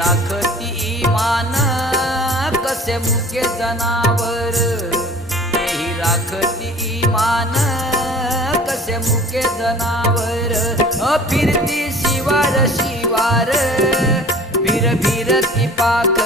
राखती ईमान कसे मुके जनावर, तेही राखती ईमान कसे मुके जनावर. फिरती शिवार शिवार, फिर फिरती पाख